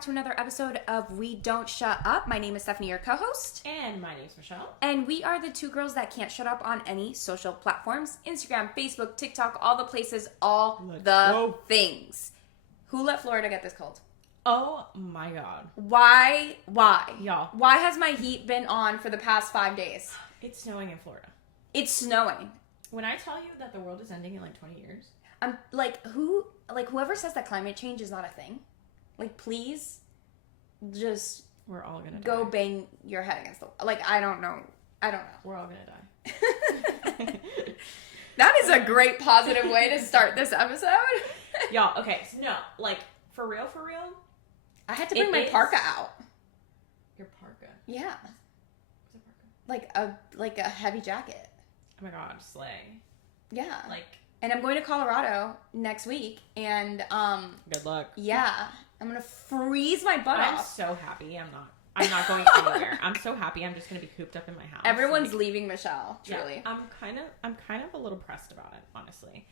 back to another episode of We Don't Shut Up. My name is Stephanie, your co-host. And my name's Michelle. And we are the two girls that can't shut up on any social platforms. Instagram, Facebook, TikTok, all the places, things. Who let Florida get this cold? Oh my God. Why? Y'all. Why has my heat been on for the past 5 days? It's snowing in Florida. It's snowing. When I tell you that the world is ending in like 20 years. I'm whoever says that climate change is not a thing, like, please just we're all gonna go die. bang your head against the I don't know. We're all gonna die. That is a great positive way to start this episode. Y'all, okay, so no, like, for real, I had to bring my parka out. Your parka? Yeah. What's a parka? Like a heavy jacket. Oh my God, slay. Yeah. Like. And I'm going to Colorado next week, and Good luck. Yeah, I'm gonna freeze my butt off. I'm so happy. I'm not going anywhere. I'm so happy. I'm just gonna be cooped up in my house. Everyone's leaving Michelle. Truly. Yeah, I'm kind of a little pressed about it, honestly.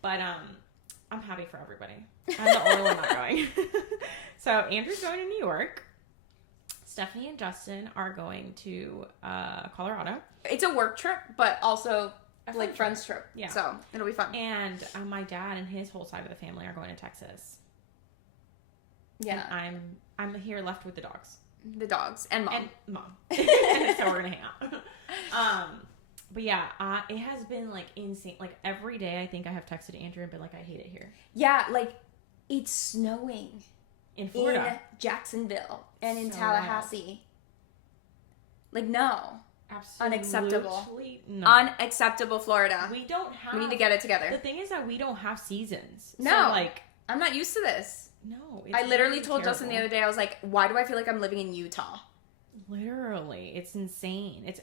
But I'm happy for everybody. I'm the only one not going. So Andrew's going to New York. Stephanie and Justin are going to Colorado. It's a work trip, but also like friends trip. Yeah. So it'll be fun. And my dad and his whole side of the family are going to Texas. Yeah. And I'm here left with the dogs. The dogs and mom. So we're gonna hang out. But yeah, it has been like insane. Like every day, I think I have texted Andrew and been like, I hate it here. Yeah, like it's snowing in Florida, in Jacksonville, and in So Tallahassee. Like no. Absolutely Unacceptable. not. Unacceptable, Florida. We don't have. We need to get it together. The thing is that we don't have seasons. No. So like, I'm not used to this. No. I literally really told terrible. Justin the other day, I was like, why do I feel like I'm living in Utah? Literally. It's insane. It's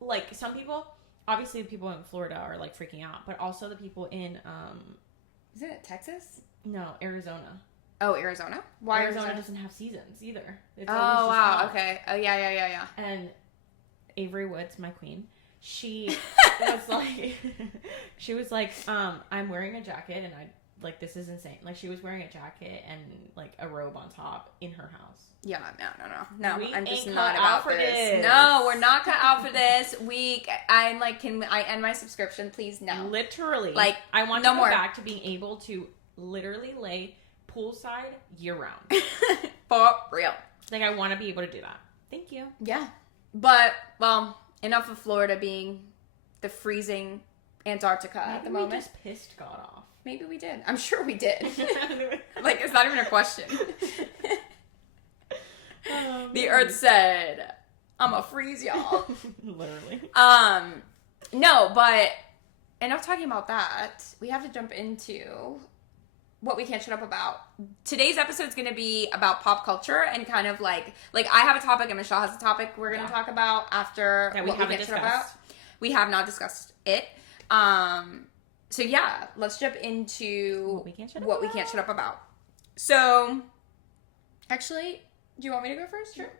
like some people, obviously the people in Florida are like freaking out, but also the people in, Isn't it Texas? No, Arizona. Oh, Arizona? Why Arizona doesn't have seasons either. It's oh, always just wow. hot. Okay. Oh, yeah. And Avery Woods, my queen, she was like, I'm wearing a jacket and like, this is insane. Like, she was wearing a jacket and like a robe on top in her house. Yeah, no. We I'm just ain't not cut about out for this. this. No, we're not cut out for this week. I'm like, can I end my subscription, please? No. Literally. Like, I want no to go more. back to being able to literally lay poolside year round. For real. Like, I want to be able to do that. Thank you. Yeah. But, well, enough of Florida being the freezing Antarctica at the moment. We just pissed God off. Maybe we did. I'm sure we did. Like, it's not even a question. The earth said, I'ma freeze y'all. Literally. No, but enough talking about that. We have to jump into what we can't shut up about. Today's episode is going to be about pop culture and kind of like I have a topic and Michelle has a topic we're going to talk about after that we haven't shut up about. We have not discussed it. So yeah, let's jump into what we can't shut up about. So, actually, do you want me to go first? Sure.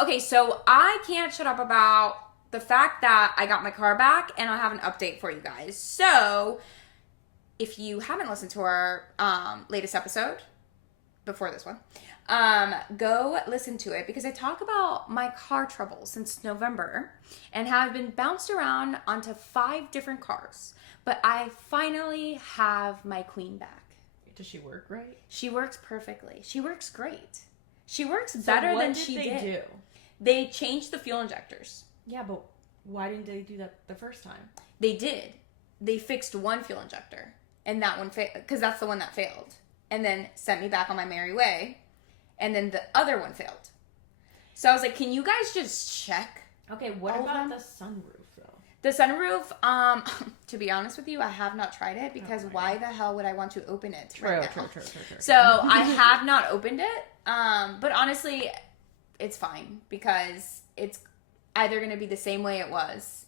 Okay, so I can't shut up about the fact that I got my car back and I have an update for you guys. So, if you haven't listened to our latest episode before this one, go listen to it because I talk about my car troubles since November and how I've been bounced around onto 5 different cars. But I finally have my queen back. Does she work right? She works perfectly. She works great. She works better than she did. What did they do? They changed the fuel injectors. Yeah, but why didn't they do that the first time? They did. They fixed one fuel injector. And that one failed. Because that's the one that failed. And then sent me back on my merry way. And then the other one failed. So I was like, can you guys just check? Okay, what about the sunroof, though? The sunroof, to be honest with you, I have not tried it because why the hell would I want to open it right now? True. So I have not opened it, but honestly, it's fine because it's either going to be the same way it was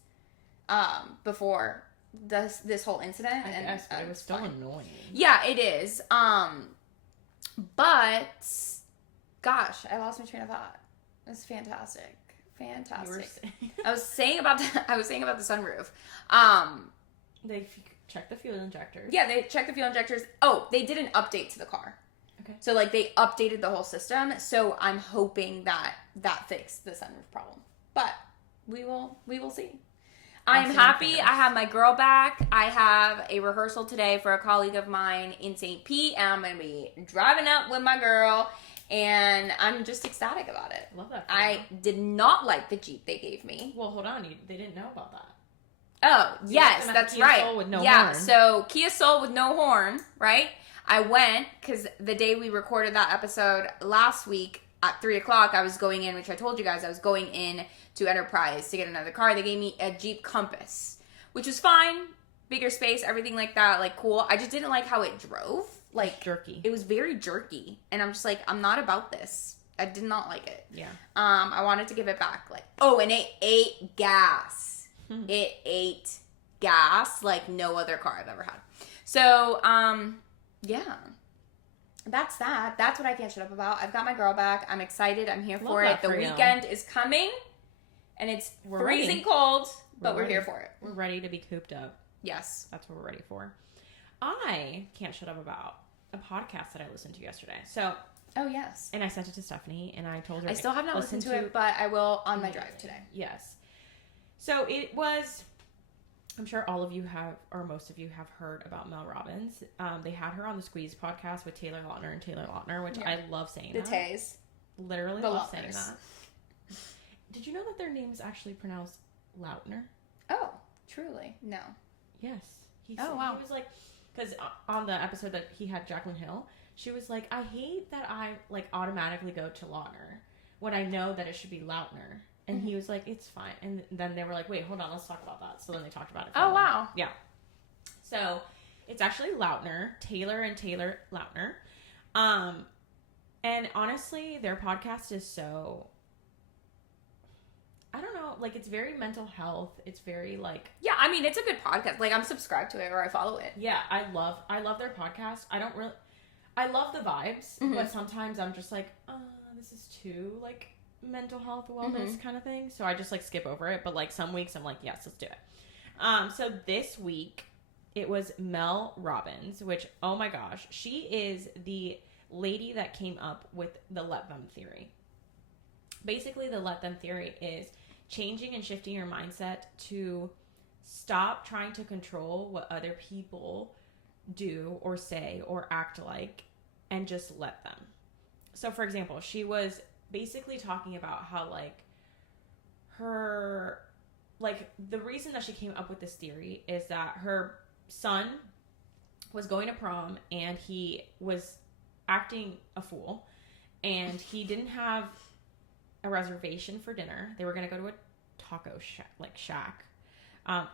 before this whole incident. I guess, but it was still annoying. Yeah, it is. But gosh, I lost my train of thought. It's fantastic. I was saying about the sunroof. They checked the fuel injectors. Yeah, they checked the fuel injectors. Oh, they did an update to the car. Okay. So like they updated the whole system. So I'm hoping that fixed the sunroof problem. But we will see. I'm happy. I have my girl back. I have a rehearsal today for a colleague of mine in St. Pete, and I'm going to be driving up with my girl, and I'm just ecstatic about it. Love that. I did not like the Jeep they gave me. Well, hold on. They didn't know about that. Oh, so yes, that's Kia right. Soul with no yeah, horn. So Kia Soul with no horn, right? I went, because the day we recorded that episode last week at 3 o'clock, I was going in, which I told you guys, I was going in to Enterprise to get another car. They gave me a Jeep Compass, which was fine. Bigger space, everything like that, like cool. I just didn't like how it drove. Like jerky. It was very jerky. And I'm just like, I'm not about this. I did not like it. Yeah. I wanted to give it back. Like, oh, and it ate gas. It ate gas like no other car I've ever had. So, yeah. That's that. That's what I can't shut up about. I've got my girl back. I'm excited. I'm here for it. The weekend is coming. And it's freezing cold, but we're here for it. We're ready to be cooped up. Yes. That's what we're ready for. I can't shut up about a podcast that I listened to yesterday. So. Oh, yes. And I sent it to Stephanie, and I told her. I still have not listened to it, but I will on my drive today. Yes. So it was. I'm sure all of you have, or most of you have heard about Mel Robbins. They had her on the Squeeze podcast with Taylor Lautner, which I love saying the Tays. Literally love saying that. Did you know that their name is actually pronounced Lautner? Oh, truly? No. Yes. Wow. He was like, because on the episode that he had Jaclyn Hill, she was like, I hate that I like automatically go to Lautner when I know that it should be Lautner. And he was like, it's fine. And then they were like, wait, hold on, let's talk about that. So then they talked about it. Oh, wow. Yeah. So it's actually Lautner, Taylor and Taylor Lautner. And honestly, their podcast is so, I don't know, like it's very mental health. It's very like. Yeah, I mean, it's a good podcast. Like I'm subscribed to it or I follow it. Yeah, I love their podcast. I love the vibes, but sometimes I'm just like, this is too like mental health wellness kind of thing. So I just like skip over it. But like some weeks I'm like, yes, let's do it. So this week it was Mel Robbins, which, oh my gosh, she is the lady that came up with the let them theory. Basically, the let them theory is changing and shifting your mindset to stop trying to control what other people do or say or act like and just let them. So for example, she was basically talking about how like her, like the reason that she came up with this theory is that her son was going to prom and he was acting a fool and he didn't have a reservation for dinner. They were going to go to a taco shack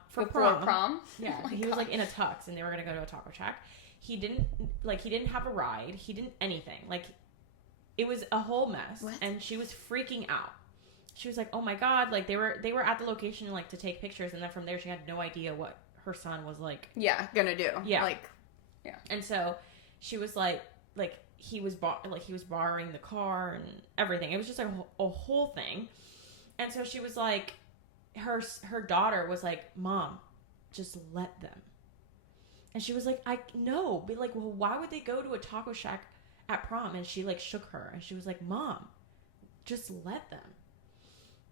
for prom. Yeah, oh he was like in a tux and they were going to go to a taco shack. He didn't have a ride. He didn't anything. Like it was a whole mess. What? And she was freaking out. She was like, "Oh my God." Like they were at the location like to take pictures and then from there she had no idea what her son was like. Yeah, gonna do. Yeah. Like yeah. And so she was like he was borrowing the car and everything. It was just a whole thing. And so she was like, her daughter was like, "Mom, just let them." And she was like, "I know, but like, well, why would they go to a taco shack at prom?" And she like shook her and she was like, "Mom, just let them."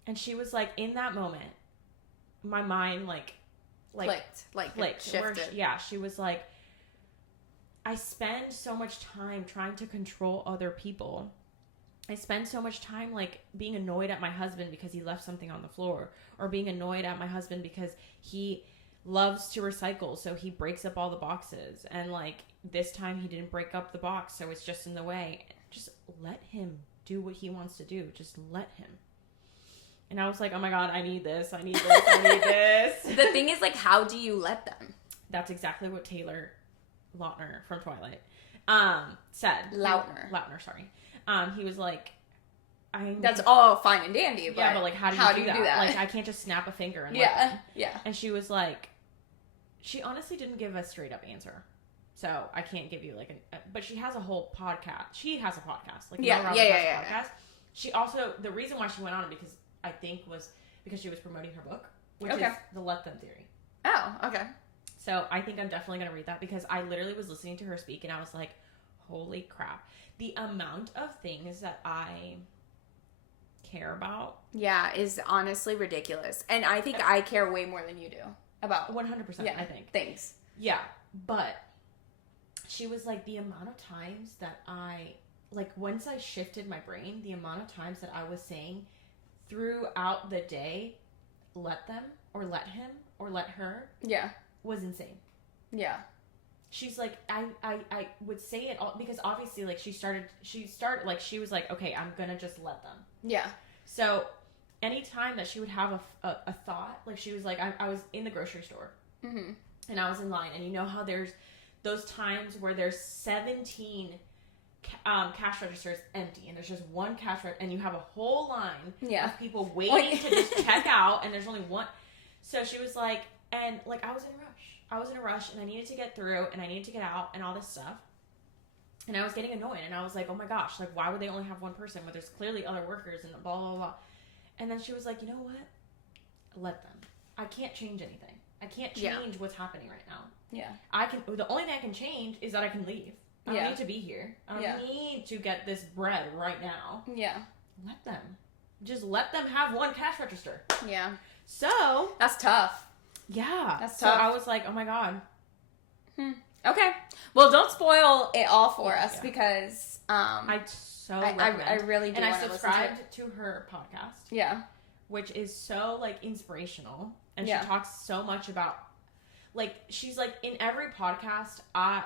And she was like, in that moment, my mind like clicked, shifted. She was like, I spend so much time trying to control other people. I spend so much time like being annoyed at my husband because he left something on the floor, or being annoyed at my husband because he loves to recycle, so he breaks up all the boxes, and like this time he didn't break up the box, so it's just in the way. Just let him do what he wants to do. Just let him. And I was like, oh my God, I need this. I need this. The thing is, like, how do you let them? That's exactly what Taylor Lautner from Twilight said. Lautner, sorry. He was like, that's all fine and dandy, but, yeah, but like, how do you do that? Like, I can't just snap a finger and let them. Yeah. And she was like, she honestly didn't give a straight up answer. So I can't give you like but she has a whole podcast. She has a podcast. Like, podcast. She also, the reason why she went on it because I think was because she was promoting her book, which is the Let Them Theory. Oh, okay. So I think I'm definitely going to read that because I literally was listening to her speak and I was like, holy crap. The amount of things that I care about. Yeah, is honestly ridiculous. And I think I care way more than you do about 100%, I think. Things. Yeah, but she was like, the amount of times that once I shifted my brain, the amount of times that I was saying throughout the day, let them, or let him, or let her, was insane. Yeah. She's like, I would say it all, because obviously, like, she was like, okay, I'm gonna just let them. Yeah. So, anytime that she would have a thought, like, she was like, I was in the grocery store, and I was in line, and you know how there's those times where there's 17 cash registers empty, and there's just one cash register, and you have a whole line of people waiting to just check out, and there's only one. So she was like, and like, I was in a rush, and I needed to get through, and I needed to get out, and all this stuff. And I was getting annoyed, and I was like, oh my gosh, like, why would they only have one person when there's clearly other workers, and blah, blah, blah. And then she was like, you know what? Let them. I can't change anything. I can't change what's happening right now. Yeah. The only thing I can change is that I can leave. I don't need to be here. I don't need to get this bread right now. Yeah. Let them. Just let them have one cash register. Yeah. So. That's tough. Yeah. That's tough. So I was like, oh my God. Okay. Well, don't spoil it all for us because I really do. And I subscribed to her podcast. Yeah. Which is so, like, inspirational. And she talks so much about, like, she's like, in every podcast,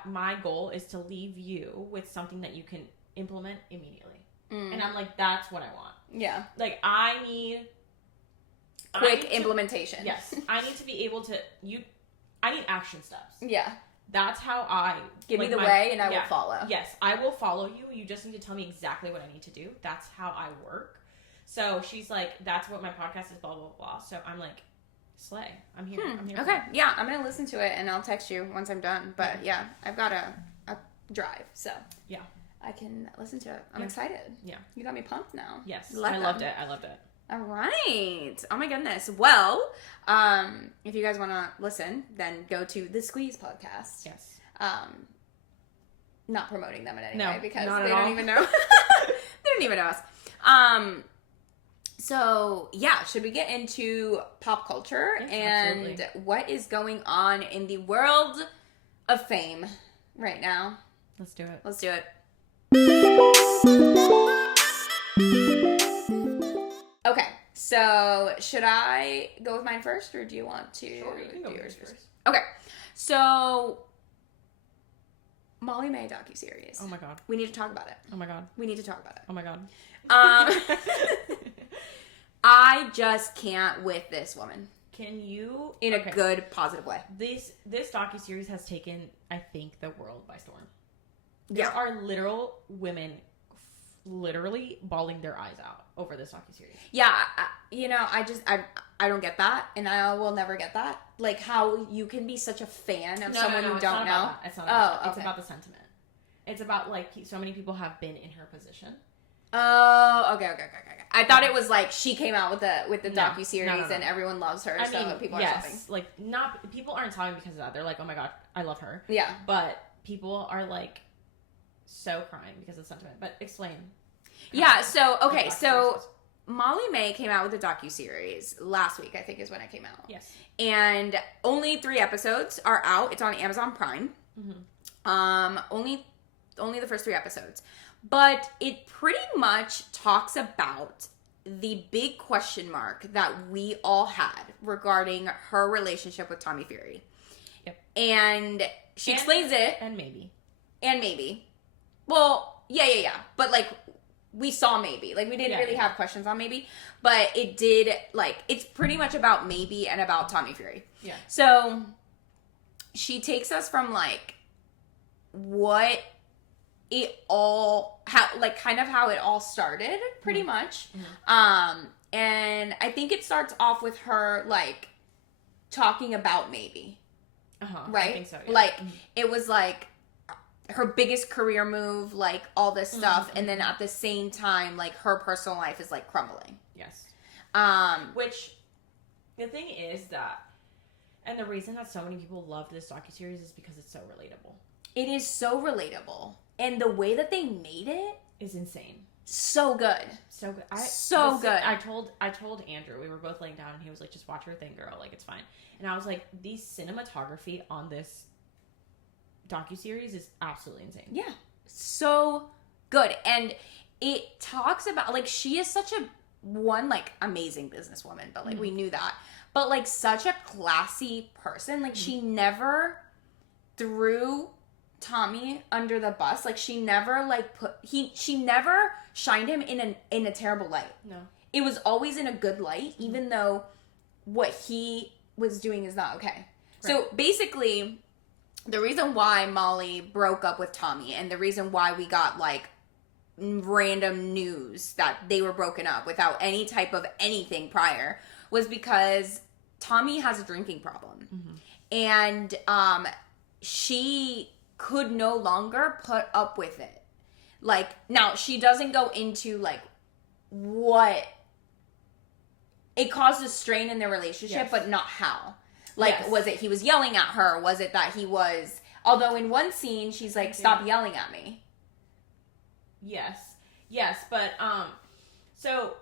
my goal is to leave you with something that you can implement immediately. And I'm like, that's what I want. Yeah. Like, I need quick implementation. Yes. I need to be able to, I need action steps. Yeah. That's how I... Give me the way and I will follow. Yes, I will follow you. You just need to tell me exactly what I need to do. That's how I work. So she's like, that's what my podcast is, blah, blah, blah. So I'm like, slay. I'm here. I'm here. Okay. Yeah, I'm going to listen to it and I'll text you once I'm done. But yeah, I've got a drive. So yeah, I can listen to it. I'm excited. Yeah. You got me pumped now. Yes. I loved it. All right. Oh my goodness. Well, if you guys want to listen, then go to the Squeeze podcast. Yes. Not promoting them in any way because they don't even know. They don't even know us. So yeah, should we get into pop culture and absolutely. What is going on in the world of fame right now? Let's do it. Let's do it. Okay, so should I go with mine first, or do you want to Sure, you can go do with yours yours first? Okay, so Molly May docuseries. Oh my God. We need to talk about it. Oh my God. We need to talk about it. Oh my God. I just can't with this woman. Can you... In a good, positive way. This docuseries has taken, I think, the world by storm. There are literal women literally bawling their eyes out over this docuseries. Yeah, I don't get that, and I will never get that. Like, how you can be such a fan of someone you don't know. It's not about that. It's about the sentiment. It's about, like, so many people have been in her position. Oh, okay. I thought it was like she came out with the docuseries and everyone loves her, so people are shopping. Like, people aren't talking because of that. They're like, oh my God, I love her. Yeah. But people are, like, so crying because of the sentiment. But explain. Yeah, so Molly May came out with a docuseries last week, I think is when it came out. Yes. And only 3 episodes are out. It's on Amazon Prime. Mm-hmm. Only the first 3 episodes. But it pretty much talks about the big question mark that we all had regarding her relationship with Tommy Fury. Yep. And she explains it. And maybe. Well, yeah. But, like, we saw maybe. Like, we didn't really have questions on maybe. But it did, like, it's pretty much about maybe and about Tommy Fury. Yeah. So, she takes us from, like, what it all, how it all started, pretty much. Mm-hmm. And I think it starts off with her, like, talking about maybe. Right? I think so, yeah. Like, it was, like, her biggest career move, like, all this stuff, and then at the same time, like, her personal life is, like, crumbling. Yes. Which, the thing is that, and the reason that so many people loved this docuseries is because it's so relatable. It is so relatable. And the way that they made it is insane. So good. So good. Good. I told Andrew, we were both laying down and he was like, just watch your thing, girl. Like, it's fine. And I was like, the cinematography on this docuseries is absolutely insane. Yeah. So good. And it talks about, like, she is such a amazing businesswoman, but like we knew that. But like such a classy person. Like she never threw Tommy under the bus. Like she never she never shined him in a terrible light. No. It was always in a good light, even though what he was doing is not okay. Right. So basically, the reason why Molly broke up with Tommy and the reason why we got like random news that they were broken up without any type of anything prior was because Tommy has a drinking problem. And she could no longer put up with it. Like, now she doesn't go into like what it caused a strain in their relationship, but not how. Like, was it he was yelling at her? Was it that he was, although in one scene she's like, stop yelling at me. Yes, but so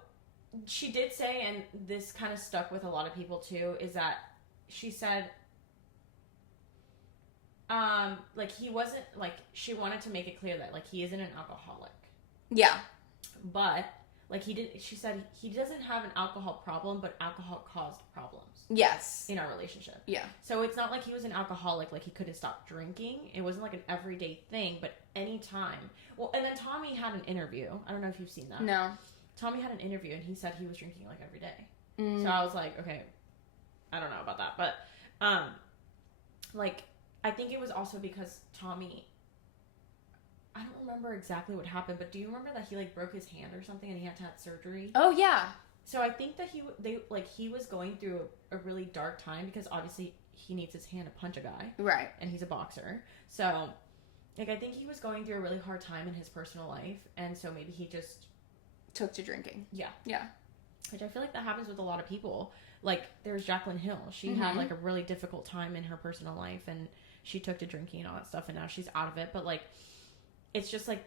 she did say, and this kind of stuck with a lot of people too, is that she said like he wasn't, like, she wanted to make it clear that like he isn't an alcoholic. Yeah. But like she said he doesn't have an alcohol problem, but alcohol caused problems. Yes. In our relationship. Yeah. So it's not like he was an alcoholic, like he couldn't stop drinking. It wasn't like an everyday thing, but anytime. Well, and then Tommy had an interview. I don't know if you've seen that. No. Tommy had an interview and he said he was drinking like every day. So I was like, okay, I don't know about that. But like I think it was also because Tommy, I don't remember exactly what happened, but do you remember that he like broke his hand or something and he had to have surgery? Oh yeah. So I think that he was going through a really dark time because obviously he needs his hand to punch a guy. Right. And he's a boxer. So like I think he was going through a really hard time in his personal life, and so maybe he just took to drinking. Yeah. Yeah. Which I feel like that happens with a lot of people. Like there's Jaclyn Hill. She had like a really difficult time in her personal life and she took to drinking and all that stuff, and now she's out of it. But like it's just like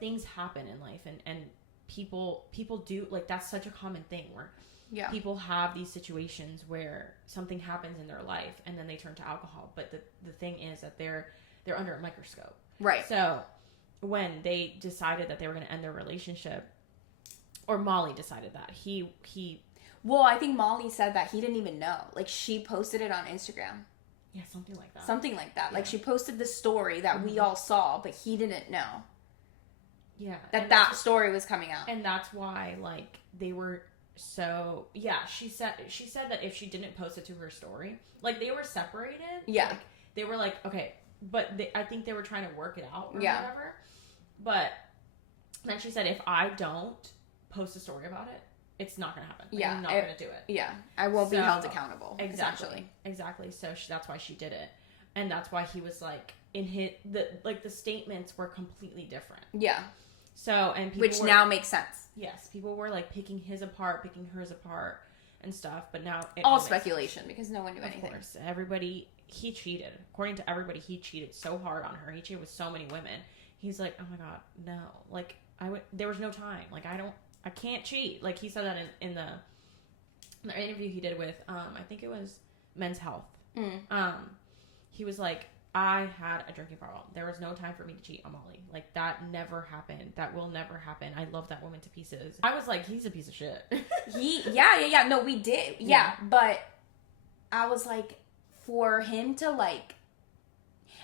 things happen in life, and people do, like, that's such a common thing where people have these situations where something happens in their life and then they turn to alcohol. But the thing is that they're under a microscope. Right. So when they decided that they were going to end their relationship, or Molly decided that, he well, I think Molly said that he didn't even know. Like she posted it on Instagram. Yeah, something like that. Something like that. Yeah. Like she posted the story that we all saw, but he didn't know. Yeah. That story was coming out. And that's why, like, they were so... Yeah, she said that if she didn't post it to her story, like, they were separated. Yeah. Like, they were like, okay, but I think they were trying to work it out or whatever. But then she said, if I don't post a story about it, it's not going to happen. Like, I'm not going to do it. Yeah. I won't be held accountable. Exactly. So that's why she did it. And that's why he was like, the statements were completely different. Yeah. So, and people which now makes sense. Yes. People were like picking his apart, picking hers apart and stuff. But now all speculation because no one knew anything. Of course. He cheated. According to everybody, he cheated so hard on her. He cheated with so many women. He's like, oh my God, no. Like, there was no time. Like, I can't cheat. Like he said that in the interview he did with I think it was Men's Health. He was like, I had a drinking problem. There was no time for me to cheat on Molly. Like that never happened. That will never happen. I love that woman to pieces. I was like, he's a piece of shit. Yeah. No, we did. Yeah, but I was like, for him to like,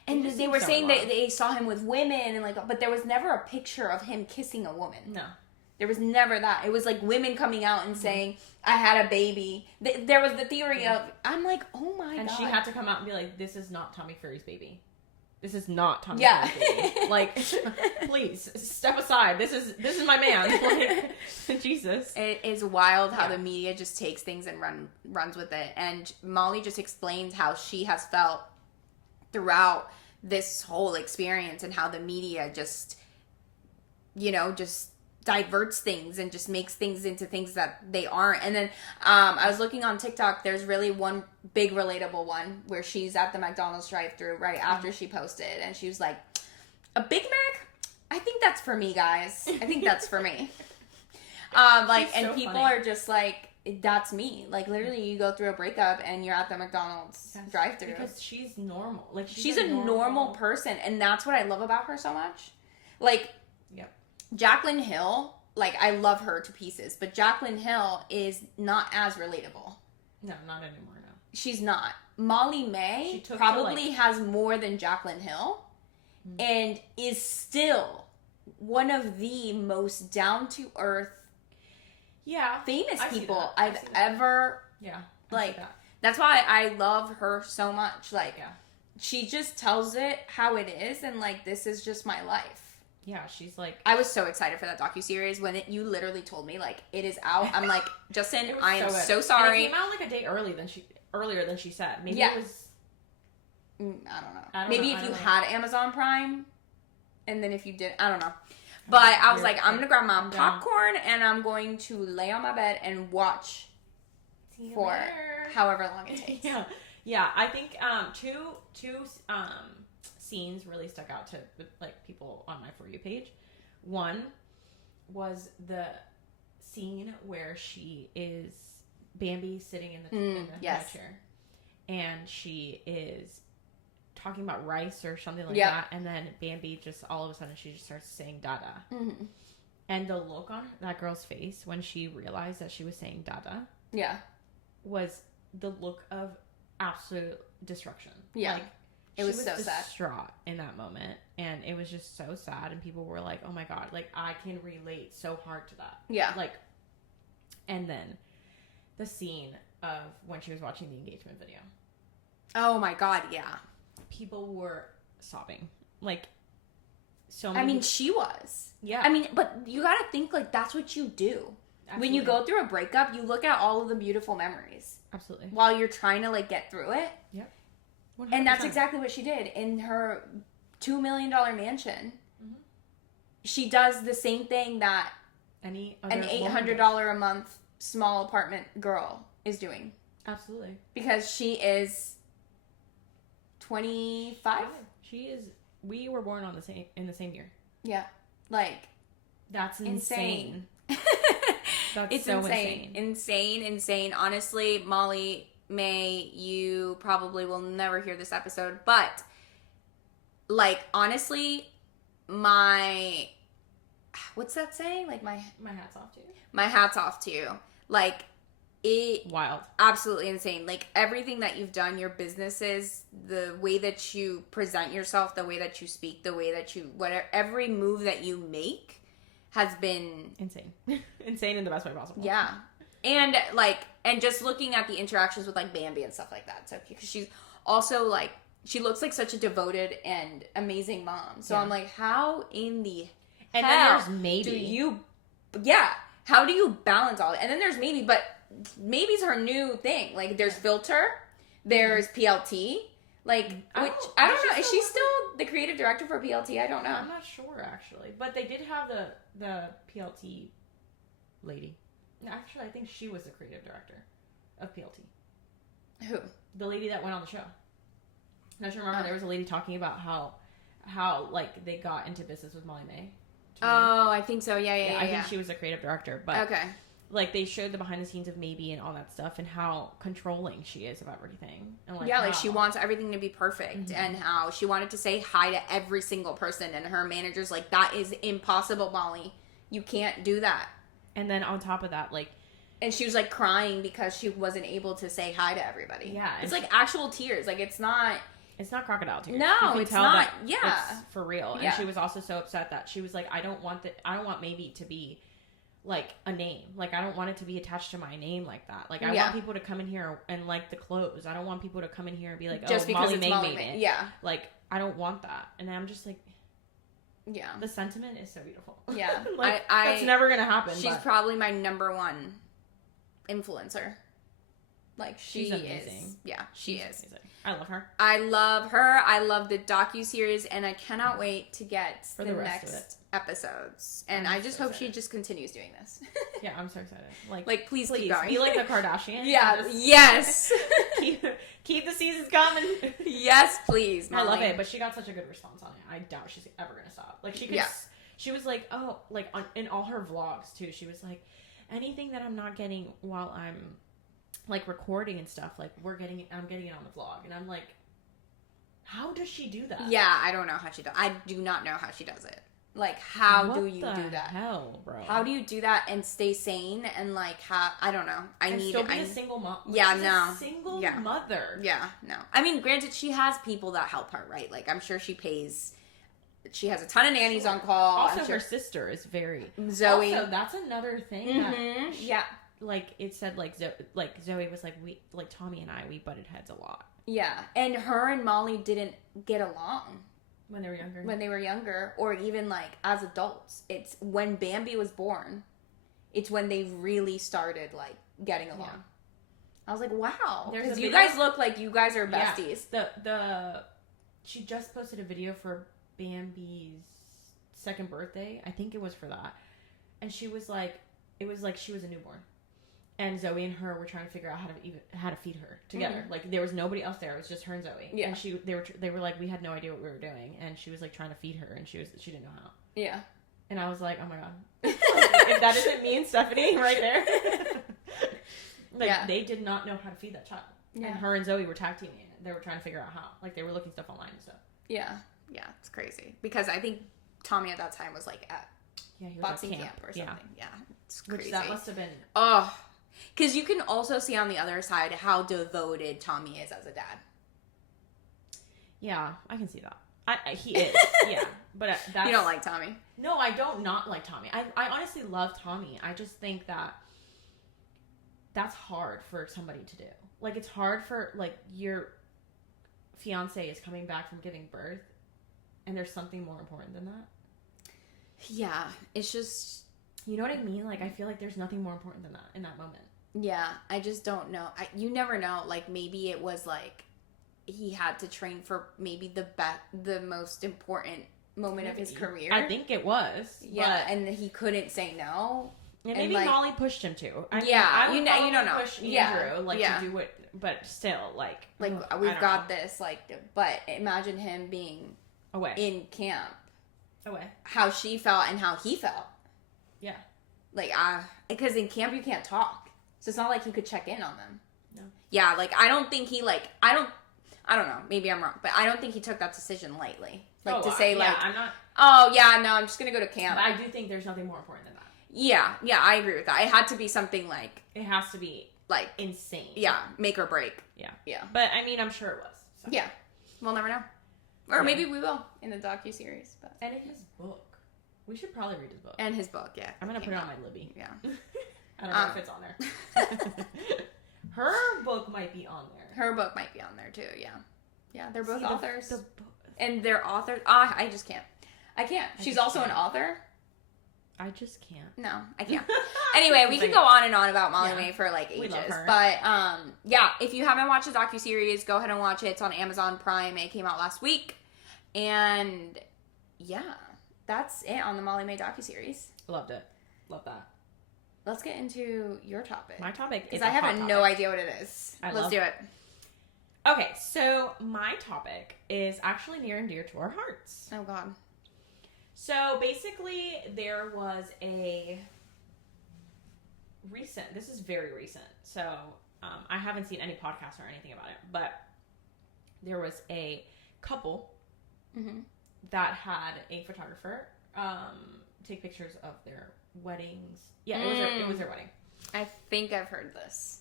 and they were saying that they saw him with women and like, but there was never a picture of him kissing a woman. No. There was never that. It was like women coming out and saying, I had a baby. There was the theory of, I'm like, oh my God. And she had to come out and be like, this is not Tommy Fury's baby. This is not Tommy Fury's baby. Like, please, step aside. This is my man. Like, Jesus. It is wild how the media just takes things and runs with it. And Molly just explains how she has felt throughout this whole experience and how the media just, just diverts things and just makes things into things that they aren't. And then I was looking on TikTok, there's really one big relatable one where she's at the McDonald's drive-thru right after she posted, and she was like, A Big Mac? I think that's for me, guys. I think that's for me. And people are just like, that's me. Like, literally, you go through a breakup and you're at the McDonald's drive-thru. Because she's normal. Like, she's a normal person, and that's what I love about her so much. Like, Jaclyn Hill, like, I love her to pieces, but Jaclyn Hill is not as relatable. No, not anymore, no. She's not. Molly May probably has more than Jaclyn Hill, and is still one of the most down-to-earth famous people I've ever that's why I love her so much. Like she just tells it how it is, and like, this is just my life. Yeah, she's like, I was so excited for that docuseries when you literally told me like it is out. I'm like, Justin, I am so sorry. And it came out like a day earlier than she said. Maybe it was I don't know. Maybe if you had Amazon Prime, and then if you did, I don't know. But I was like, I'm going to grab my popcorn and I'm going to lay on my bed and watch for however long it takes. Yeah. I think two scenes really stuck out to like people on my For You page. One was the scene where she is Bambi sitting in the high chair, and she is talking about rice or something like that, and then Bambi just all of a sudden she just starts saying dada, and the look on that girl's face when she realized that she was saying dada was the look of absolute destruction. Like, it was so sad, distraught in that moment, and it was just so sad, and people were like, oh my god, like I can relate so hard to that. Like, and then the scene of when she was watching the engagement video, oh my god, people were sobbing. Like, so many. I mean, she was. I mean, but you gotta think, like, that's what you do. Absolutely. When you go through a breakup, you look at all of the beautiful memories. Absolutely. While you're trying to, like, get through it. 100%. And that's exactly what she did. In her $2 million mansion, she does the same thing that an $800 a month small apartment girl is doing. Absolutely. Because she is 25. She is. We were born in the same year. Like, that's insane. It's so insane. Honestly, Molly May, you probably will never hear this episode, but like, honestly, what's that saying? Like, my hat's off to you. My hat's off to you. Like, wild. Absolutely insane. Like, everything that you've done, your businesses, the way that you present yourself, the way that you speak, the way that every move that you make has been insane. Insane in the best way possible. And like, and just looking at the interactions with like Bambi and stuff like that. So, because she's also like, she looks like such a devoted and amazing mom. So I'm like, how in the and hell then there's maybe do you how do you balance all that? And then there's maybe, but maybe's her new thing. Like, there's filter, there's PLT, like, which I don't know. Is she still the creative director for PLT? I don't know. I'm not sure actually, but they did have the PLT lady. Actually, I think she was the creative director of PLT. Who? The lady that went on the show. Don't you remember there was a lady talking about how like they got into business with Molly May? Oh, I think so. Yeah. I think she was the creative director, but okay. Like, they showed the behind the scenes of Maybe and all that stuff, and how controlling she is of everything. And like, like, she wants everything to be perfect, and how she wanted to say hi to every single person, and her manager's like, that is impossible, Molly. You can't do that. And then on top of that, like, and she was like crying because she wasn't able to say hi to everybody. Yeah, it's like actual tears. Like, it's not crocodile tears. No, it's not. It's for real. And she was also so upset that she was like, I don't want Maybe to be like a name. Like, I don't want it to be attached to my name like that. Like, I want people to come in here and like the clothes. I don't want people to come in here and be like, just because Molly it's May Molly made it. Yeah. Like, I don't want that. And I'm just like, the sentiment is so beautiful. Yeah. Like, that's never gonna happen. She's probably my number one influencer. Like, she's amazing. She is. Amazing. I love her. I love the docuseries, and I cannot wait to get the next episodes. And I just hope she just continues doing this. Yeah, I'm so excited. Like please keep going. Be like the Kardashians. Yeah. Yes. Keep the seasons coming. Yes, please, Molly. I love it, but she got such a good response on it. I doubt she's ever gonna stop. Like she could. Yeah. She was like, oh, like in all her vlogs too. She was like, anything that I'm not getting while I'm like recording and stuff, like I'm getting it on the vlog, and I'm like, how does she do that? Yeah, I don't know how she does. I do not know how she does it. Like, how do you do that? Hell, bro. How do you do that and stay sane and like I don't know. Still be a single mom. Like, yeah, no. A single mother. Yeah, no. I mean, granted, she has people that help her, right? Like, I'm sure she pays. She has a ton of nannies on call. Also, her sister is very Zoe. Also, that's another thing. Mm-hmm. That like it said, like Zoe was like Tommy and we butted heads a lot. Yeah, and her and Molly didn't get along. When they were younger. Or even, like, as adults. It's when Bambi was born, it's when they really started, like, getting along. Yeah. I was like, wow. Because you guys look like you guys are besties. Yeah. She just posted a video for Bambi's 2nd birthday. I think it was for that. And she was like, it was like she was a newborn. And Zoe and her were trying to figure out how to feed her together. Mm-hmm. Like there was nobody else there; it was just her and Zoe. Yeah. And they were like, we had no idea what we were doing, and she was like trying to feed her, and she didn't know how. Yeah. And I was like, oh my god, if that isn't me and Stephanie right there. They did not know how to feed that child. Yeah. And her and Zoe were tag teaming it. They were trying to figure out how. Like they were looking stuff online and stuff. Yeah. Yeah, it's crazy because I think Tommy at that time was like at boxing camp or something. Yeah, it's crazy. Which that must have been. Oh. Because you can also see on the other side how devoted Tommy is as a dad. Yeah, I can see that. He is, yeah. But that's... You don't like Tommy? No, I don't not like Tommy. I honestly love Tommy. I just think that that's hard for somebody to do. Like, it's hard for, like, your fiance is coming back from giving birth, and there's something more important than that. Yeah, it's just... You know what I mean? Like, I feel like there's nothing more important than that in that moment. Yeah, I just don't know. You never know. Like, maybe it was, like, he had to train for maybe the most important moment of his career. I think it was. Yeah, and he couldn't say no. And maybe Molly pushed him to. You don't know. Push Andrew, to do it, but still, like... we've got this, like, but imagine him being... Away. In camp. Away. How she felt and how he felt. Yeah. Like, because in camp you can't talk. So it's not like he could check in on them. No. Yeah, like, I don't think he, like, I don't know, maybe I'm wrong, but I don't think he took that decision lightly. Like, to say, like, I'm not... Oh, yeah, no, I'm just gonna go to camp. But I do think there's nothing more important than that. Yeah, I agree with that. It had to be something, like... It has to be, like... insane. Yeah, make or break. Yeah. But, I mean, I'm sure it was. So. Yeah. We'll never know. Or maybe we will in the docuseries. But... And in his book. We should probably read his book. And his book, yeah. I'm gonna put it on my Libby. Yeah. I don't know if it's on there. Her book might be on there. Her book might be on there too, yeah. Yeah, they're both authors. And they're authors. I just can't. I can't. She's also an author. I just can't. No, I can't. Anyway, we can go on and on about Molly May for like ages. We love her. But yeah, if you haven't watched the docuseries, go ahead and watch it. It's on Amazon Prime. It came out last week. And yeah, that's it on the Molly May docuseries. Loved it. Love that. Let's get into your topic. My topic is because I have no idea what it is. Let's do it. Okay, so my topic is actually near and dear to our hearts. Oh, God. So basically, there was this is very recent. So I haven't seen any podcasts or anything about it, but there was a couple that had a photographer take pictures of their weddings. Yeah, it was their wedding. I think I've heard this.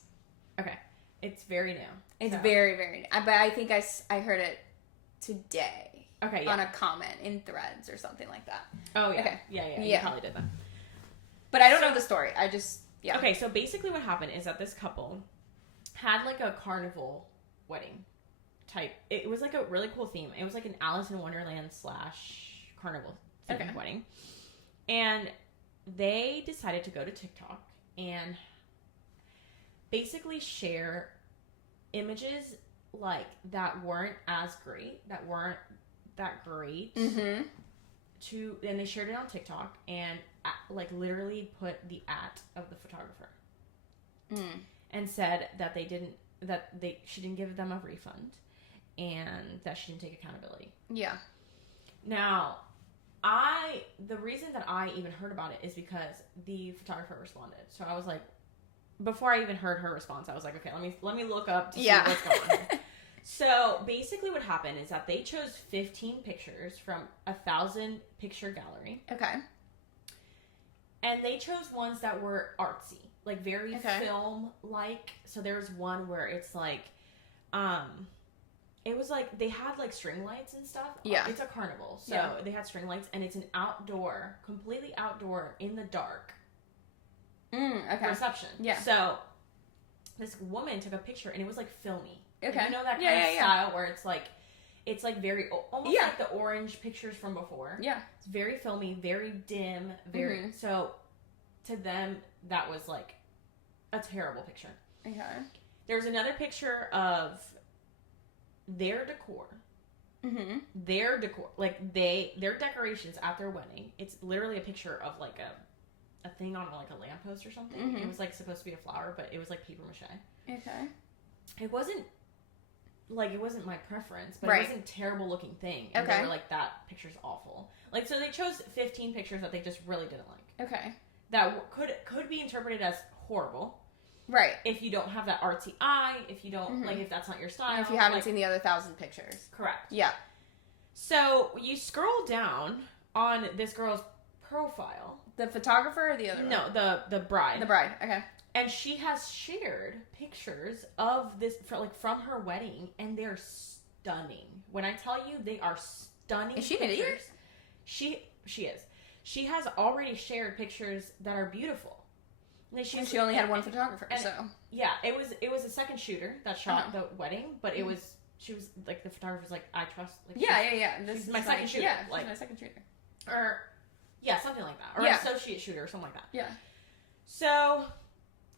Okay. It's very new. It's very, very new. But I think I heard it today. Okay, yeah. On a comment in Threads or something like that. Oh, yeah. Okay. Yeah. You probably did that. But I don't know the story. I just, yeah. Okay, so basically what happened is that this couple had like a carnival wedding type. It was like a really cool theme. It was like an Alice in Wonderland / carnival wedding. And they decided to go to TikTok and basically share images like that weren't as great, that weren't that great. And they shared it on TikTok and like literally put the @ of the photographer and said that she didn't give them a refund, and that she didn't take accountability. Yeah. Now, the reason that I even heard about it is because the photographer responded. So I was like, before I even heard her response, I was like, okay, let me look up to see what's going on here. So basically what happened is that they chose 15 pictures from 1,000 picture gallery. Okay. And they chose ones that were artsy, like very film-like. So there was one where it's like, it was like, they had like string lights and stuff. Yeah. It's a carnival. So they had string lights, and it's an outdoor, completely outdoor, in the dark reception. Yeah. So this woman took a picture, and it was like filmy. Okay. Like, you know that kind of style where it's like very, almost like the orange pictures from before. Yeah. It's very filmy, very dim, very, so to them, that was like a terrible picture. Okay. There's another picture of their decor. Mm-hmm. Their decor. Like their decorations at their wedding. It's literally a picture of like a thing on like a lamppost or something. Mm-hmm. It was like supposed to be a flower, but it was like paper mache. Okay. It wasn't my preference, but it wasn't a terrible looking thing. And they were like, that picture's awful. Like, so they chose 15 pictures that they just really didn't like. Okay. That could be interpreted as horrible. Right. If you don't have that artsy eye, if you don't, like, if that's not your style. And if you haven't seen the other 1,000 pictures. Correct. Yeah. So, you scroll down on this girl's profile. The photographer or the other one? No, the bride. The bride, okay. And she has shared pictures of this, from her wedding, and they're stunning. When I tell you, they are stunning. Is she an idiot? She is. She has already shared pictures that are beautiful. And she only had one photographer, so. Yeah, it was a second shooter that shot the wedding, but she was, like, the photographer's like, I trust. Like, This is my second shooter. Yeah, like, my second shooter. Or, yeah, something like that. Or an associate shooter or something like that. Yeah. So,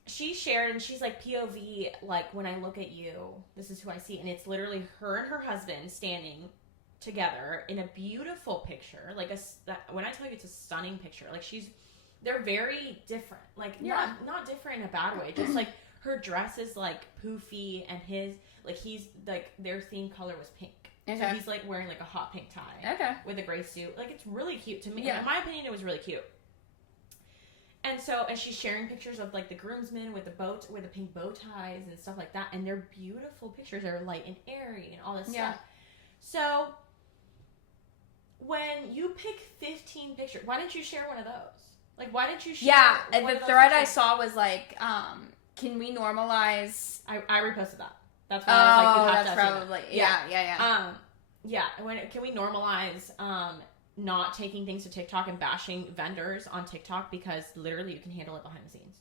she shared, and she's like, POV, like, when I look at you, this is who I see. And it's literally her and her husband standing together in a beautiful picture. Like, when I tell you it's a stunning picture, like, they're very different. Like, not different in a bad way. Just, like, her dress is, like, poofy, and their theme color was pink. Okay. So he's, like, wearing, like, a hot pink tie. Okay. With a gray suit. Like, it's really cute to me. Yeah. In my opinion, it was really cute. And so, and she's sharing pictures of, like, the groomsmen with the pink bow ties and stuff like that. And they're beautiful pictures. They're light and airy and all this stuff. So, when you pick 15 pictures, why didn't you share one of those? Like, why didn't you share and the thread I saw was, like, can we normalize... I reposted that. That's why I was like, you have that's probably... Yeah. Can we normalize... not taking things to TikTok and bashing vendors on TikTok because literally you can handle it behind the scenes.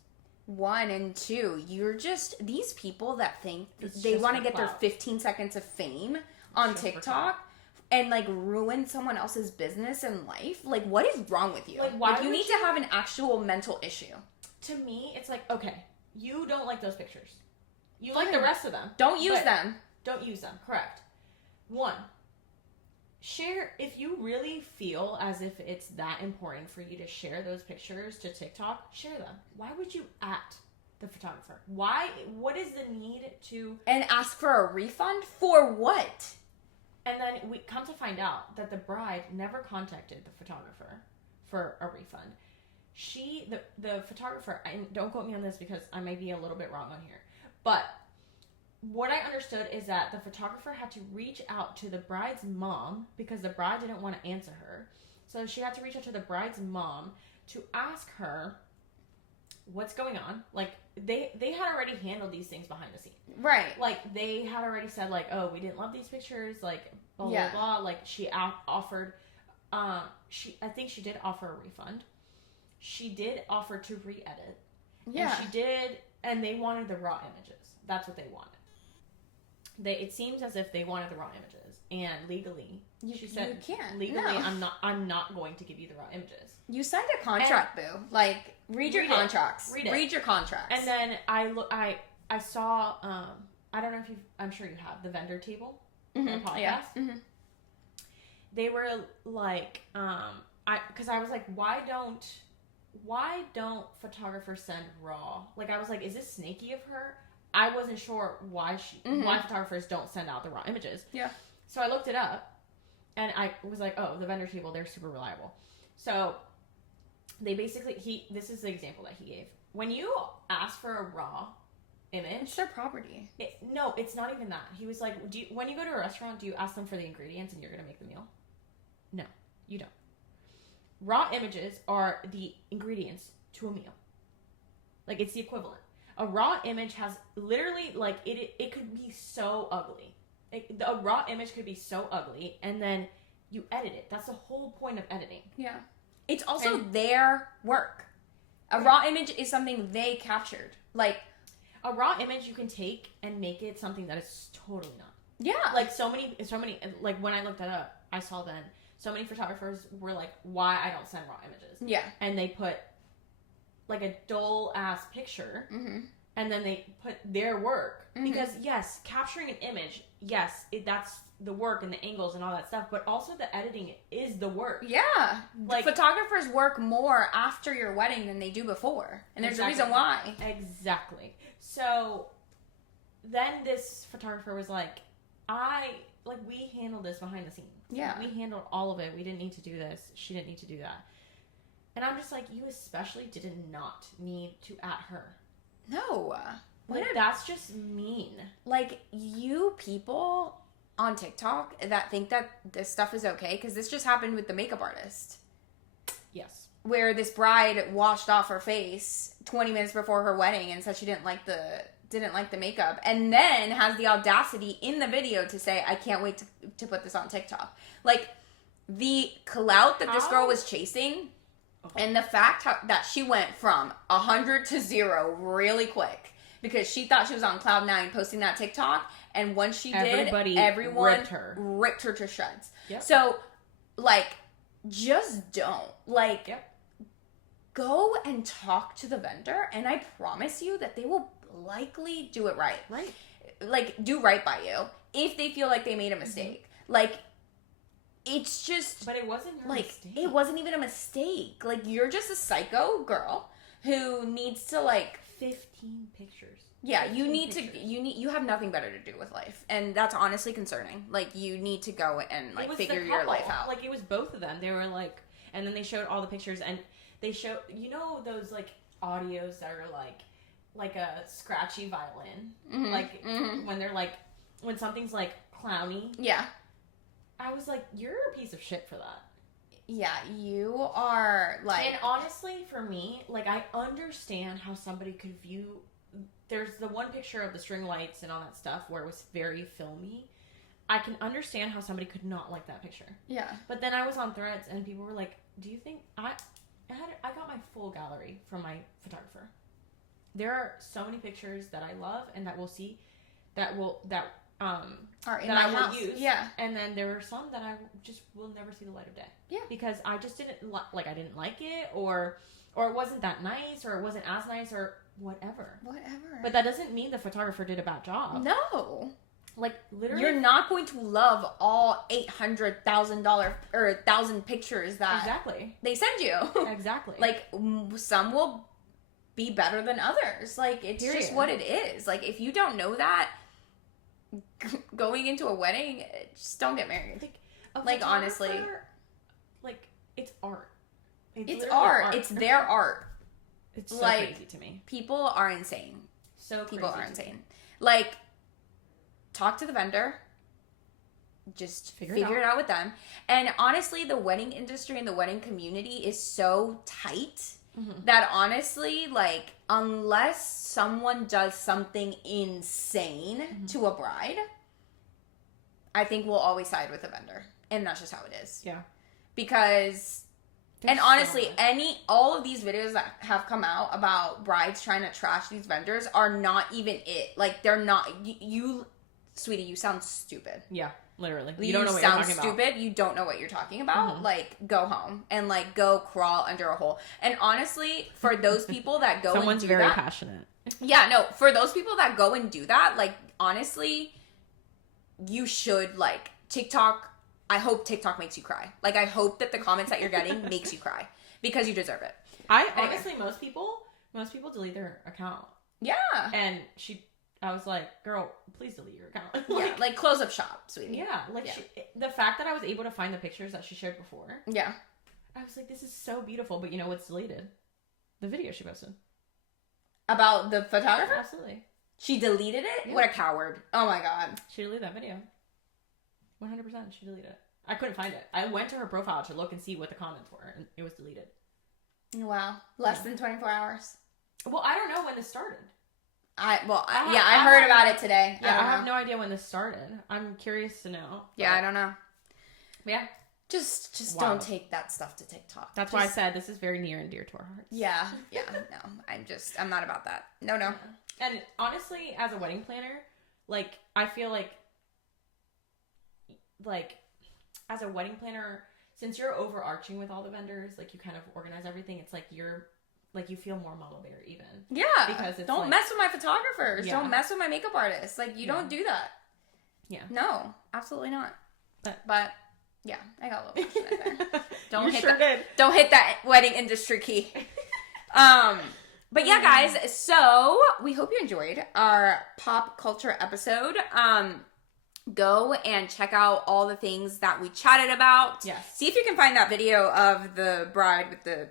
1 and 2, you're just these people that think they want to get their 15 seconds of fame on TikTok and like ruin someone else's business and life. Like, what is wrong with you? Like you need to have an actual mental issue. To me, it's like, okay, you don't like those pictures. You like the rest of them. Don't use them. Don't use them. Correct. 1. Share, if you really feel as if it's that important for you to share those pictures to TikTok, share them. Why would you at the photographer? Why? What is the need to... And ask for a refund? For what? And then we come to find out that the bride never contacted the photographer for a refund. The photographer, and don't quote me on this because I may be a little bit wrong on here, but... What I understood is that the photographer had to reach out to the bride's mom because the bride didn't want to answer her. So she had to reach out to the bride's mom to ask her what's going on. Like, they had already handled these things behind the scenes. Right. Like, they had already said, like, oh, we didn't love these pictures, like, blah, blah, blah. Like, she offered, I think she did offer a refund. She did offer to re-edit. Yeah. And she did, and they wanted the raw images. That's what they wanted. It seems as if they wanted the raw images, and legally, she said, you can't. Legally, no. I'm not going to give you the raw images. You signed a contract, boo. Like, read your contracts. Read your contracts. And then I saw, I don't know if I'm sure you have the vendor table for the podcast. Yeah. Mm-hmm. They were like, because I was like, why don't photographers send raw? Like, I was like, is this snaky of her? I wasn't sure why photographers don't send out the raw images. Yeah. So I looked it up, and I was like, oh, the vendor table, they're super reliable. So they basically, this is the example that he gave. When you ask for a raw image, it's their property. No, it's not even that. He was like, when you go to a restaurant, do you ask them for the ingredients and you're going to make the meal? No, you don't. Raw images are the ingredients to a meal. Like, it's the equivalent. A raw image has literally, like, it could be so ugly. A raw image could be so ugly, and then you edit it. That's the whole point of editing. Yeah. It's also their work. A raw image is something they captured. Like, a raw image you can take and make it something that is totally not. Yeah. Like, so many, like, when I looked that up, I saw then, so many photographers were like, why I don't send raw images. Yeah. And they put, like, a dull-ass picture, and then they put their work. Because, yes, capturing an image, yes, that's the work and the angles and all that stuff, but also the editing is the work. Yeah. Like, photographers work more after your wedding than they do before. And there's a reason why. Exactly. So, then this photographer was like, we handled this behind the scenes. Yeah. We handled all of it. We didn't need to do this. She didn't need to do that. And I'm just like, you especially did not need to at her. No. That's just mean. Like, you people on TikTok that think that this stuff is okay, because this just happened with the makeup artist. Yes. Where this bride washed off her face 20 minutes before her wedding and said she didn't like the makeup, and then has the audacity in the video to say, I can't wait to put this on TikTok. Like, the clout that this girl was chasing, and the fact that she went from 100 to 0 really quick, because she thought she was on cloud 9 posting that TikTok, and once she did, everyone ripped her to shreds. Yep. So, like, just don't. Like, go and talk to the vendor, and I promise you that they will likely do it right. Right. Like, do right by you if they feel like they made a mistake. Like, it's just... But it wasn't her mistake. It wasn't even a mistake. Like, you're just a psycho girl who needs to, like... 15 pictures. Yeah, you have nothing better to do with life. And that's honestly concerning. Like, you need to go and, like, figure your life out. Like, it was both of them. They were, like... And then they showed all the pictures, and they showed... You know those, like, audios that are, like a scratchy violin? Like, when they're, like... When something's, like, clowny. Yeah. I was like, you're a piece of shit for that. Yeah, you are, like... And honestly, for me, like, I understand how somebody could view... There's the one picture of the string lights and all that stuff where it was very filmy. I can understand how somebody could not like that picture. Yeah. But then I was on Threads, and people were like, do you think... I got my full gallery from my photographer. There are so many pictures that I love and that we'll see are in that I will use. Yeah. And then there were some that I just will never see the light of day. Yeah. Because I just didn't I didn't like it, or it wasn't that nice, or it wasn't as nice, or whatever. But that doesn't mean the photographer did a bad job. No. Like, literally, you're not going to love all $800,000 or 1,000 pictures that they send you. Exactly. Like, some will be better than others. Like, it's just what it is. Like, if you don't know that going into a wedding, just don't get married. Like honestly, like, it's art. It's art. It's their art. It's so crazy to me. People are insane. People are insane. Me. Like, talk to the vendor. Just figure it out with them. And honestly, the wedding industry and the wedding community is so tight that honestly, like, unless someone does something insane to a bride, I think we'll always side with the vendor. And that's just how it is. Yeah. Because... And honestly, all of these videos that have come out about brides trying to trash these vendors are not even it. Like, they're not... You, sweetie, you sound stupid. Yeah, literally. You don't know what you're talking about. You sound stupid. You don't know what you're talking about. Like, go home and, like, go crawl under a hole. And honestly, for those people that go and do that... Someone's very passionate. Yeah, no. For those people that go and do that, like, honestly, you should, like, TikTok... I hope TikTok makes you cry. Like, I hope that the comments that you're getting makes you cry. Because you deserve it. Honestly, most people delete their account. Yeah. And I was like, girl, please delete your account. Yeah, like close up shop, sweetie. Yeah, like the fact that I was able to find the pictures that she shared before. Yeah. I was like, this is so beautiful, but you know what's deleted? The video she posted. About the photographer? Absolutely. She deleted it? Yeah. What a coward. Oh my god. She deleted that video. 100% she deleted it. I couldn't find it. I went to her profile to look and see what the comments were, and it was deleted. Wow. Less than 24 hours. Well, I don't know when this started. I heard about it today. Yeah, I have no idea when this started. I'm curious to know. Yeah, I don't know. Yeah. Just don't take that stuff to TikTok. That's why I said this is very near and dear to our hearts. Yeah, no. I'm not about that. No. Yeah. And honestly, as a wedding planner, like, I feel like, as a wedding planner, since you're overarching with all the vendors, like, you kind of organize everything, it's like you feel more mama bear even. Yeah. Because it's don't mess with my photographers. Yeah. Don't mess with my makeup artists. Like, you don't do that. Yeah. No, absolutely not. But yeah, I got a little passionate there. Don't hit that wedding industry key. But yeah, guys, so we hope you enjoyed our pop culture episode. Go and check out all the things that we chatted about. Yes. See if you can find that video of the bride with the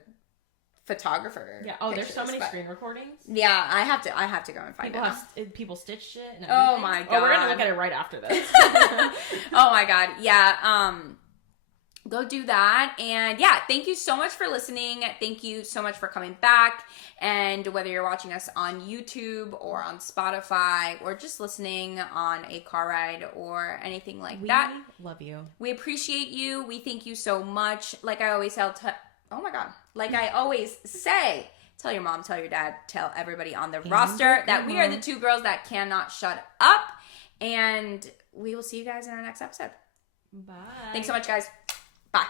photographer. Yeah. Oh, there's so many screen recordings. Yeah, I have to go and find it. People stitched it. And oh my god. Oh, we're gonna look at it right after this. Oh my god. Yeah. Go do that. And yeah, thank you so much for listening. Thank you so much for coming back. And whether you're watching us on YouTube or on Spotify or just listening on a car ride or anything like that. We love you. We appreciate you. We thank you so much. Like I always tell, oh my God. Like I always say, tell your mom, tell your dad, tell everybody on the roster that we are the two girls that cannot shut up. And we will see you guys in our next episode. Bye. Thanks so much, guys. Bye.